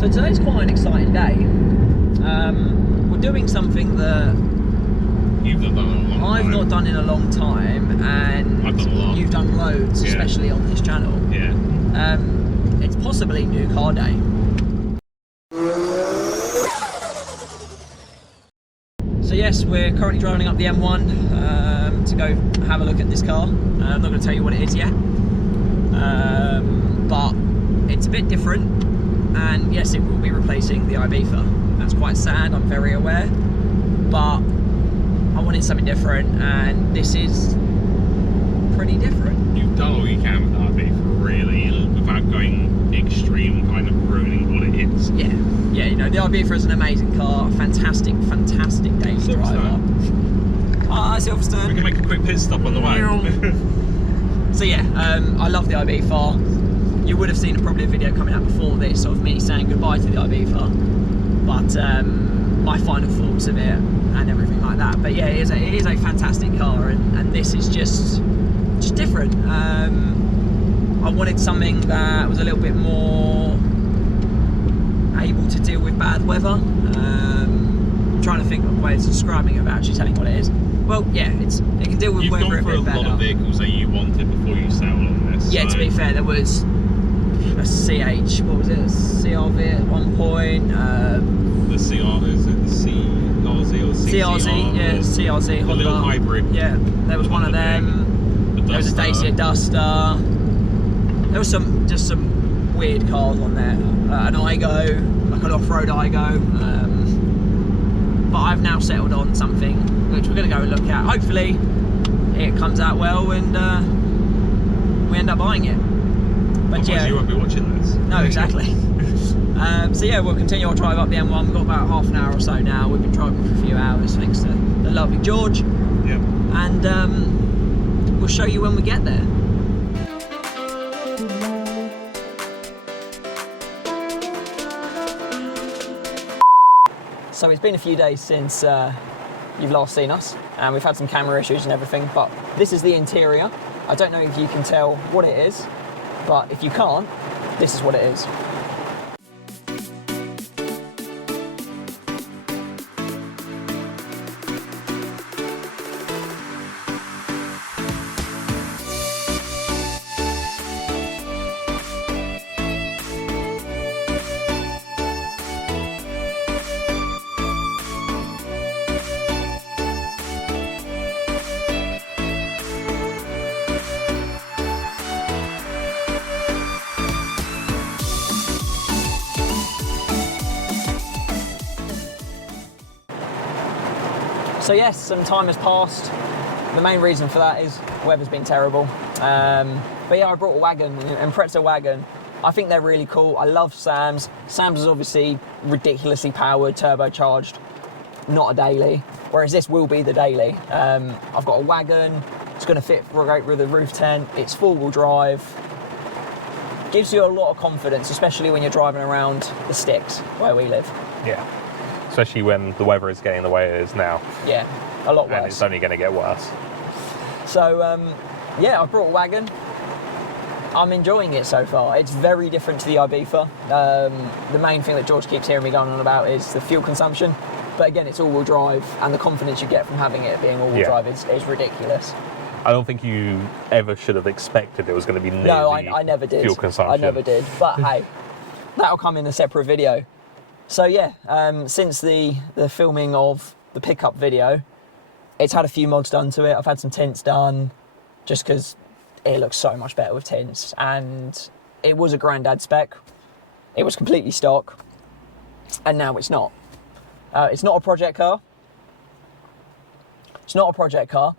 So today's quite an exciting day. We're doing something that you've not done in a long time. I've not done in a long time, and I've done a lot. You've done loads, Yeah. especially on this channel. Yeah. It's possibly new car day. So yes, we're currently driving up the M1 to go have a look at this car. I'm not going to tell you what it is yet, but it's a bit different, and yes, it will be replacing the Ibiza. That's quite sad, I'm very aware, but I wanted something different, and this is pretty different. You've done all you can with the Ibiza, really, without going extreme, kind of ruining what it is. Yeah, you know, the Ibiza is an amazing car, fantastic daily driver. Hi, Silverstone. We can make a quick pit stop on the way. So yeah, I love the Ibiza. You would have seen probably a video coming out before this of me saying goodbye to the Ibiza, but my final thoughts of it and everything like that. But yeah, it is a fantastic car, and this is just different. I wanted something that was a little bit more able to deal with bad weather. I'm trying to think of ways of describing it without actually telling what it is. Well, yeah, it can deal with weather a bit better. You've gone for a lot of vehicles that you wanted before you settled on this. Yeah, so. To be fair, there was a CH, what was it, a CRV at one point. The CR, is it the CRZ or CRZ, yeah, CRZ, Honda. A little hybrid. Yeah, there was one of them. There was a Dacia Duster. There was just some weird cars on there. An Igo, like an off-road Igo. But I've now settled on something which we're going to go and look at. Hopefully it comes out well and we end up buying it. But otherwise you won't be watching this. No, exactly. So yeah, we'll continue our drive up the M1. We've got about half an hour or so now. We've been driving for a few hours thanks to the lovely George. Yep. And we'll show you when we get there. So it's been a few days since you've last seen us, and we've had some camera issues and everything, but this is the interior. I don't know if you can tell what it is, but if you can't, this is what it is. So yes, some time has passed. The main reason for that is weather's been terrible. But yeah, I brought a wagon, an Impreza wagon. I think they're really cool. I love Sam's. Sam's is obviously ridiculously powered, turbocharged, not a daily. Whereas this will be the daily. I've got a wagon. It's going to fit right with the roof tent. It's four-wheel drive. Gives you a lot of confidence, especially when you're driving around the sticks where we live. Yeah. Especially when the weather is getting the way it is now. Yeah, a lot worse. And it's only going to get worse. So, yeah, I brought a wagon. I'm enjoying it so far. It's very different to the Ibiza. The main thing that George keeps hearing me going on about is the fuel consumption. But again, it's all-wheel drive, and the confidence you get from having it being all-wheel drive is ridiculous. I don't think you ever should have expected it was going to be near I never did. Fuel consumption. I never did. But hey, that'll come in a separate video. So yeah, since the filming of the pickup video, it's had a few mods done to it. I've had some tints done, just because it looks so much better with tints. And it was a granddad spec. It was completely stock, and now it's not. It's not a project car. It's not a project car,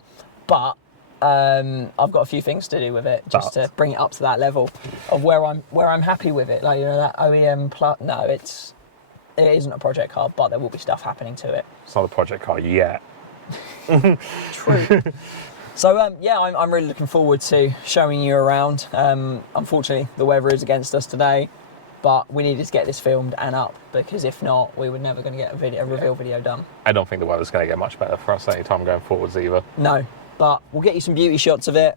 but I've got a few things to do with it just to bring it up to that level of where I'm happy with it. Like, you know, that OEM plus. No, it isn't a project car, but there will be stuff happening to it. It's not a project car yet. True. So yeah, I'm really looking forward to showing you around. Unfortunately, the weather is against us today, but we needed to get this filmed and up, because if not, we were never going to get a reveal video done. I don't think the weather's going to get much better for us any time going forwards either. No, but we'll get you some beauty shots of it.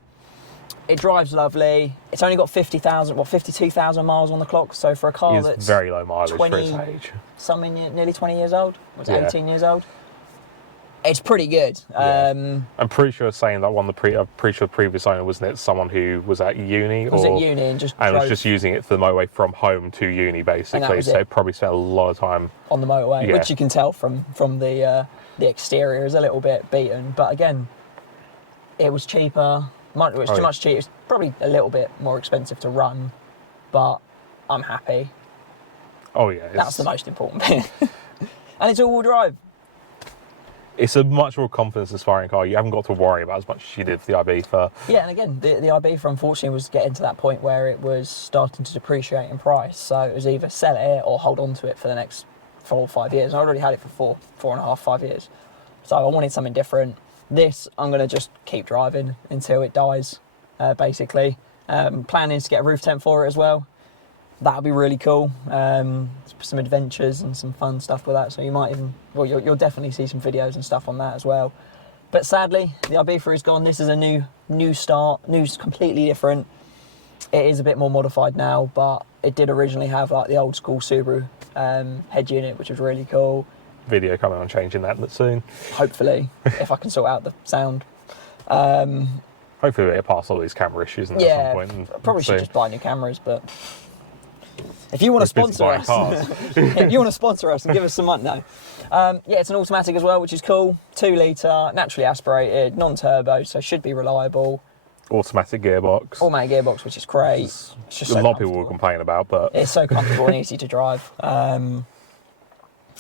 It drives lovely. It's only got 52,000 miles on the clock. So for a car It's that's very low mileage for its 20 age. nearly 20 years old, was it Yeah. 18 years old? It's pretty good. Yeah. I'm pretty sure saying that I'm pretty sure the previous owner wasn't it someone who was at uni Was at uni and just was drove just using it for the motorway from home to uni basically. was So it. probably spent a lot of time. on the motorway, Yeah. which you can tell from the exterior is a little bit beaten. But again, it was cheaper. It was too much cheaper. It's probably a little bit more expensive to run, but I'm happy. Oh yeah, That's the most important bit. And it's all-wheel drive. It's a much more confidence-inspiring car. You haven't got to worry about as much as you did for the Ibiza. Yeah, and again, the Ibiza unfortunately was getting to that point where it was starting to depreciate in price. So it was either sell it or hold on to it for the next 4 or 5 years. And I already had it for 4.5, 5 years. So I wanted something different. This, I'm going to just keep driving until it dies, basically. Plan is to get a roof tent for it as well. That'll be really cool. Some adventures and some fun stuff with that. So you might even, well, you'll definitely see some videos and stuff on that as well. But sadly, the Ibiza is gone. This is a new start, completely different. It is a bit more modified now, but it did originally have like the old school Subaru head unit, which was really cool. Video coming on changing that soon. Hopefully, if I can sort out the sound. Hopefully it'll pass all these camera issues at some point. And probably should see. just buy new cameras, but if you want to We're busy sponsor us, buying if you want to sponsor us and give us some money, no. Yeah, it's an automatic as well, which is cool. 2 litre, naturally aspirated, non-turbo, so should be reliable. Automatic gearbox. Automatic gearbox, which is great. It's just A so lot of people will comfortable. complain about, but It's so comfortable and easy to drive.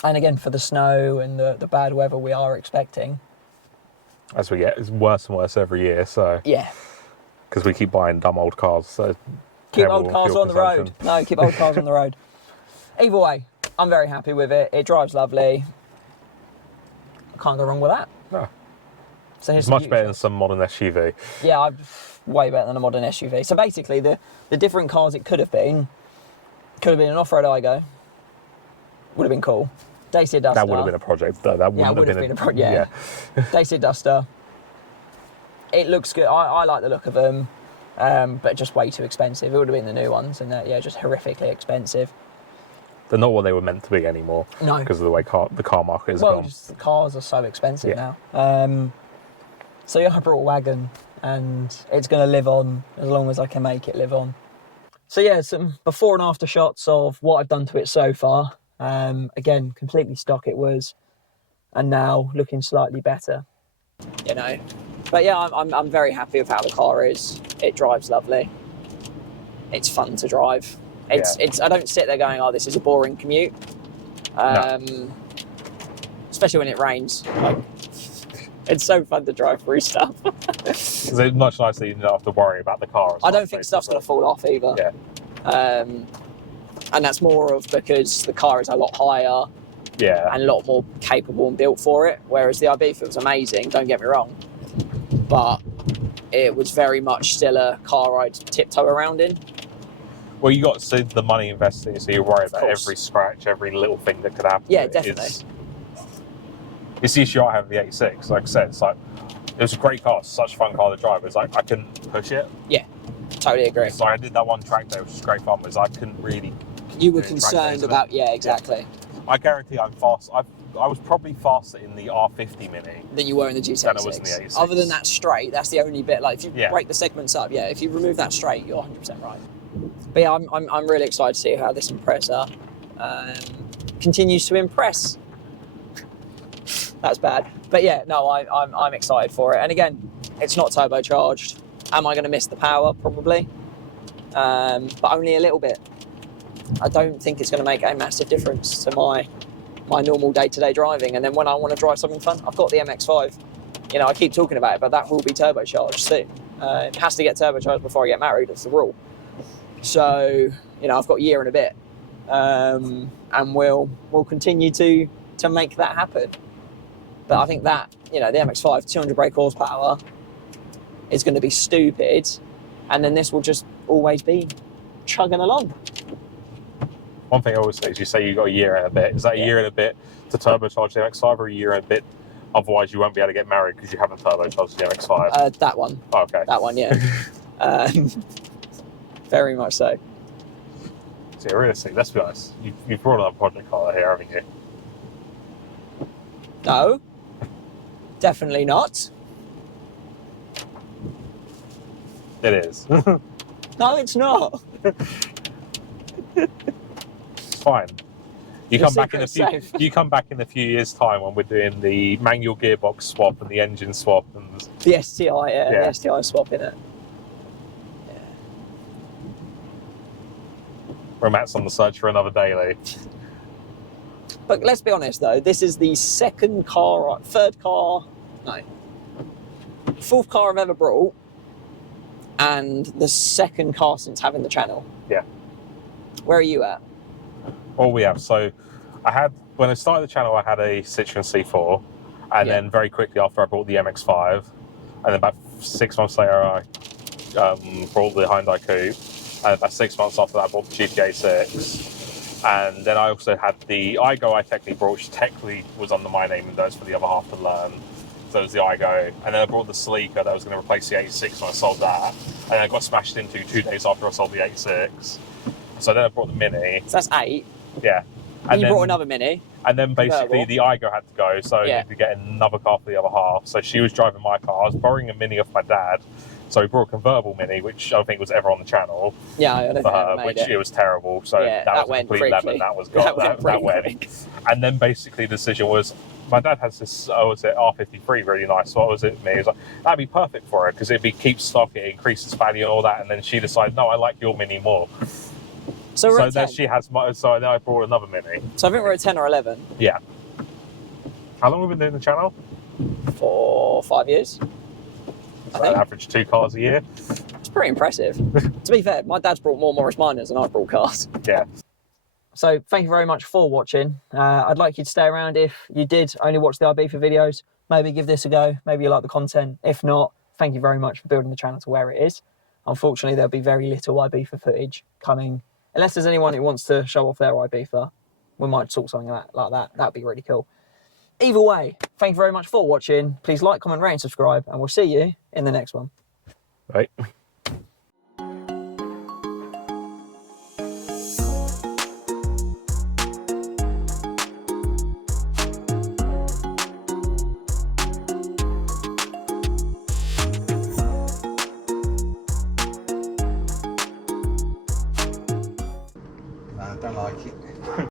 And again, for the snow and the bad weather we are expecting. as we get, it's worse and worse every year. So Yeah. because we keep buying dumb old cars, so Keep terrible old cars fuel on the road. consumption. No, keep old cars on the road. Either way, I'm very happy with it. It drives lovely. Can't go wrong with that. No. So here's It's some much beauty better than shots. some modern SUV. Yeah, way better than a modern SUV. So basically, the different cars it could have been an off-road Igo. Would have been cool. Dacia Duster. That would have been a project, though. That Yeah, it wouldn't would have have been a project. Yeah. Dacia Duster. It looks good. I like the look of them, but just way too expensive. It would have been the new ones, and just horrifically expensive. They're not what they were meant to be anymore. No. Because of the way the car market has Well, gone. just the cars are so expensive Yeah. now. So yeah, I brought a wagon, and it's going to live on as long as I can make it live on. So yeah, some before and after shots of what I've done to it so far. Again, completely stock it was, and now looking slightly better. But yeah, I'm very happy with how the car is. It drives lovely. It's fun to drive. It's I don't sit there going, oh, this is a boring commute. Especially when it rains. Like, it's so fun to drive through stuff. It's much nicer that you don't have to worry about the car. I don't think stuff's going to fall off either. Yeah. And that's more of because the car is a lot higher Yeah. and a lot more capable and built for it. Whereas the Ibiza was amazing, don't get me wrong. But it was very much still a car I'd tiptoe around in. Well, you got to see the money invested, so you worry about course. every scratch, every little thing that could happen. Yeah, definitely. It's the issue I have with the 86. Like I said, it's like it was a great car, such a fun car to drive. It's like I couldn't push it. Yeah, totally agree. So I did that one track day, which was great fun. Was I couldn't really. You were do track concerned days with about, it. yeah, exactly. I guarantee I'm fast. I was probably faster in the R50 Mini. Than you were in the GT86. Than I was in the 86. Other than that straight, that's the only bit. Like if you Yeah. break the segments up, if you remove that straight, you're 100% right. But yeah, I'm really excited to see how this Impreza continues to impress. That's bad, but yeah, no, I'm excited for it. And again, it's not turbocharged. Am I going to miss the power? Probably, but only a little bit. I don't think it's going to make a massive difference to my normal day-to-day driving. And then when I want to drive something fun, I've got the MX-5. I keep talking about it, but that will be turbocharged soon. It has to get turbocharged before I get married. That's the rule. So, I've got a year and a bit, and we'll continue to make that happen. But I think that, the MX-5, 200 brake horsepower is going to be stupid, and then this will just always be chugging along. One thing I always say is you say you got a year and a bit. Is that a year and a bit to turbocharge the MX-5 or a year and a bit? Otherwise, you won't be able to get married because you haven't turbocharged the MX-5. That one. Oh, okay. That one, yeah. Very much so. So realistically, let's be honest, you've brought another project car here, haven't you? No, definitely not. It is. No, it's not. Fine. You Your come back in a secret few. is safe. You come back in a few years' time when we're doing the manual gearbox swap and the engine swap and The STI, the STI swap in it. where Matt's on the search for another daily. But let's be honest though, this is the fourth car I've ever brought, and the second car since having the channel. Yeah. Where are you at? All we have. So, when I started the channel, I had a Citroen C4, and then very quickly after I bought the MX-5, and then about 6 months later I brought the Hyundai Coupe, and about 6 months after that I bought the GTA 6, and then I also had the Igo I technically brought, which technically was under my name, and that's for the other half to learn. So it was the Igo, and then I brought the Sleeker that was going to replace the 86 when I sold that, and then I got smashed into 2 days after I sold the 86. So then I brought the Mini. So that's 8. Yeah. And you brought another Mini. And then basically the Igo had to go, so I Yeah. needed to get another car for the other half. So she was driving my car. I was borrowing a Mini off my dad. So we brought a convertible Mini, which I don't think was ever on the channel. Yeah, I don't think I ever made which it. it was terrible. So Yeah, that was a went complete quickly. lemon. That was gone. That went. And then basically the decision was, my dad has this, R53, really nice. So what was it? Me? He was like, that'd be perfect for her because it keeps stock, it increases value and all that. And then she decided, no, I like your Mini more. So we're So at then 10. she has my. So then I brought another Mini. So I think we're at 10 or 11 Yeah. How long have we been doing the channel? for 5 years. So on average 2 cars a year. It's pretty impressive. To be fair, my dad's brought more Morris Minors than I've brought cars. Yeah. So thank you very much for watching. I'd like you to stay around if you did only watch the Ibiza videos. Maybe give this a go. Maybe you like the content. If not, thank you very much for building the channel to where it is. Unfortunately, there'll be very little Ibiza footage coming. Unless there's anyone who wants to show off their Ibiza, we might talk something like that. That'd be really cool. Either way, thank you very much for watching. Please like, comment, rate, and subscribe, and we'll see you in the next one. Right.